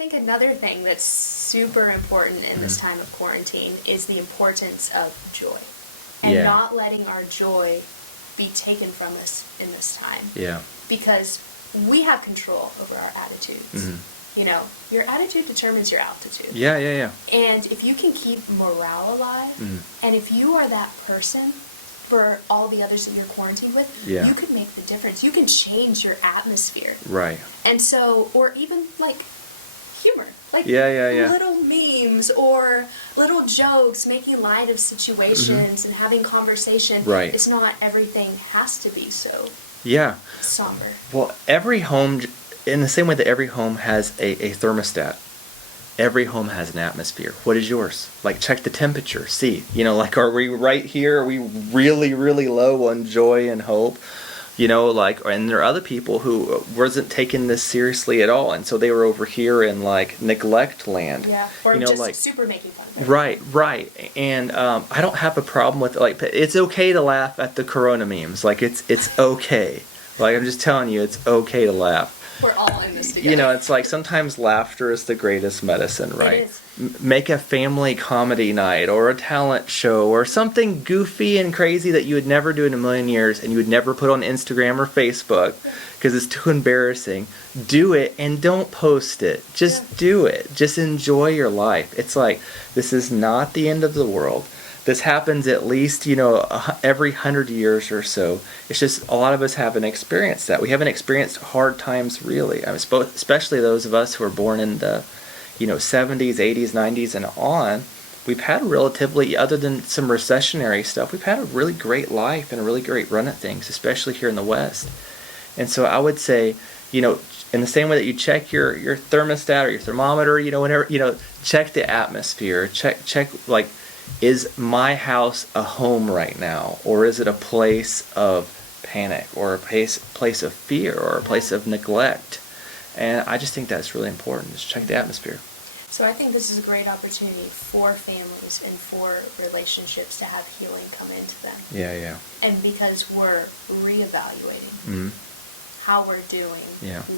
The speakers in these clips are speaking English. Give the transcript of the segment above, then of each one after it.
think another thing that's super important in this time of quarantine is the importance of joy. And not letting our joy be taken from us in this time. Yeah. Because we have control over our attitudes. You know, your attitude determines your altitude. Yeah. And if you can keep morale alive, and if you are that person for all the others that you're quarantined with, you can make the difference. You can change your atmosphere. Right. And so, or even like humor. Like little memes or little jokes, making light of situations and having conversation. Right. It's not everything has to be so somber. Well, every home, in the same way that every home has a thermostat, every home has an atmosphere. What is yours? Like, check the temperature. See, you know, like, are we right here? Are we really, really low on joy and hope? You know, like, and there are other people who wasn't taking this seriously at all, and so they were over here in, like, neglect land. Yeah, or you know, just like, super making fun of it. Right. And I don't have a problem with, like, it's okay to laugh at the Corona memes. Like, it's okay. Like, I'm just telling you, it's okay to laugh. We're all in this together. You know, it's like sometimes laughter is the greatest medicine, right? It is. Make a family comedy night or a talent show or something goofy and crazy that you would never do in a million years and you would never put on Instagram or Facebook because it's too embarrassing. Do it and don't post it. Just do it. Just enjoy your life. It's like, this is not the end of the world. This happens at least, you know, every 100 years or so. It's just a lot of us haven't experienced that. We haven't experienced hard times, really. I mean, especially those of us who were born in the, you know, 70s, 80s, 90s, and on. We've had relatively, other than some recessionary stuff, we've had a really great life and a really great run at things, especially here in the West. And so I would say, you know, in the same way that you check your thermostat or your thermometer, you know, whenever, you know, check the atmosphere. Check like, is my house a home right now, or is it a place of panic, or a place of fear, or a place of neglect? And I just think that's really important. Just check the atmosphere. So I think this is a great opportunity for families and for relationships to have healing come into them. Yeah. And because we're reevaluating how we're doing,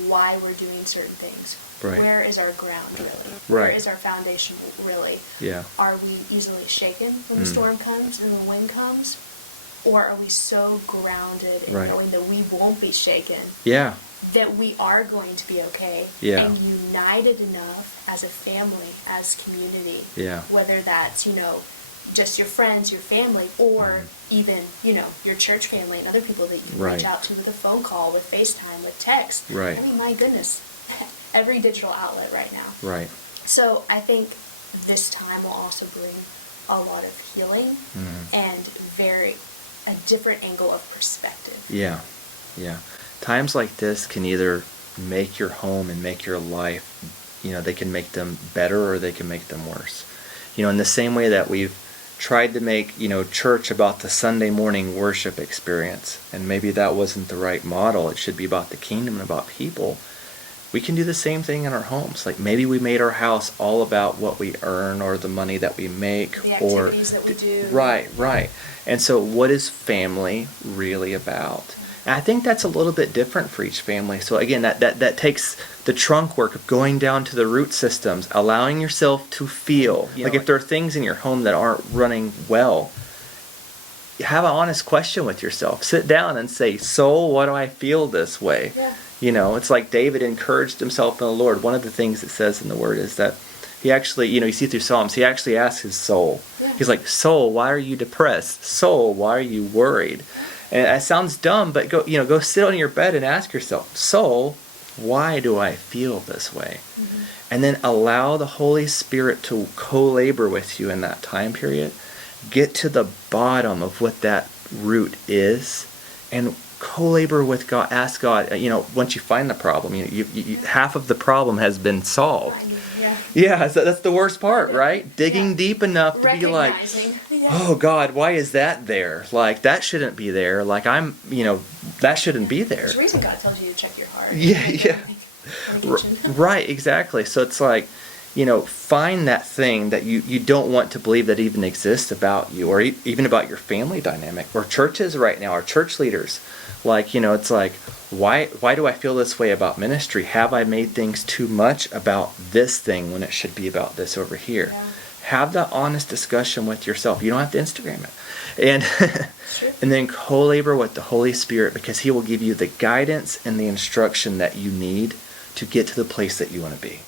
why we're doing certain things. Right. Where is our ground really? Right. Where is our foundation really? Yeah. Are we easily shaken when the storm comes and the wind comes? Or are we so grounded in knowing that we won't be shaken? Yeah. That we are going to be okay. Yeah. And united enough as a family, as community. Yeah. Whether that's, you know, just your friends, your family, or even, you know, your church family and other people that you can reach out to with a phone call, with FaceTime, with text. Right. I mean, my goodness, every digital outlet right now. Right. So I think this time will also bring a lot of healing and a different angle of perspective. Yeah. Times like this can either make your home and make your life, you know, they can make them better or they can make them worse. You know, in the same way that we've tried to make, you know, church about the Sunday morning worship experience, and maybe that wasn't the right model. It should be about the kingdom and about people. We can do the same thing in our homes. Like, maybe we made our house all about what we earn or the money that we make, the activities that we do. Right. And so what is family really about? And I think that's a little bit different for each family. So again, that takes the trunk work of going down to the root systems, allowing yourself to feel. Like, if there are things in your home that aren't running well, have an honest question with yourself. Sit down and say, soul, why do I feel this way? Yeah. You know, it's like David encouraged himself in the Lord. One of the things it says in the Word is that he actually, you know, you see through Psalms, he actually asks his soul. Yeah. He's like, soul, why are you depressed? Soul, why are you worried? And it sounds dumb, but go sit on your bed and ask yourself, soul, why do I feel this way? And then allow the Holy Spirit to co-labor with you in that time period. Get to the bottom of what that root is, and co-labor with God. Ask God. You know, once you find the problem, you half of the problem has been solved. Yeah, so that's the worst part, right? Digging deep enough to be like, oh God, why is that there? Like, that shouldn't be there. Like, that shouldn't be there. There's a reason God tells you to check your heart. Yeah. Right, exactly. So it's like, you know, find that thing that you don't want to believe that even exists about you, or even about your family dynamic, or churches right now, or church leaders. Like, it's like, why do I feel this way about ministry? Have I made things too much about this thing when it should be about this over here? Yeah. Have that honest discussion with yourself. You don't have to Instagram it. And Sure. and then co-labor with the Holy Spirit, because he will give you the guidance and the instruction that you need to get to the place that you want to be.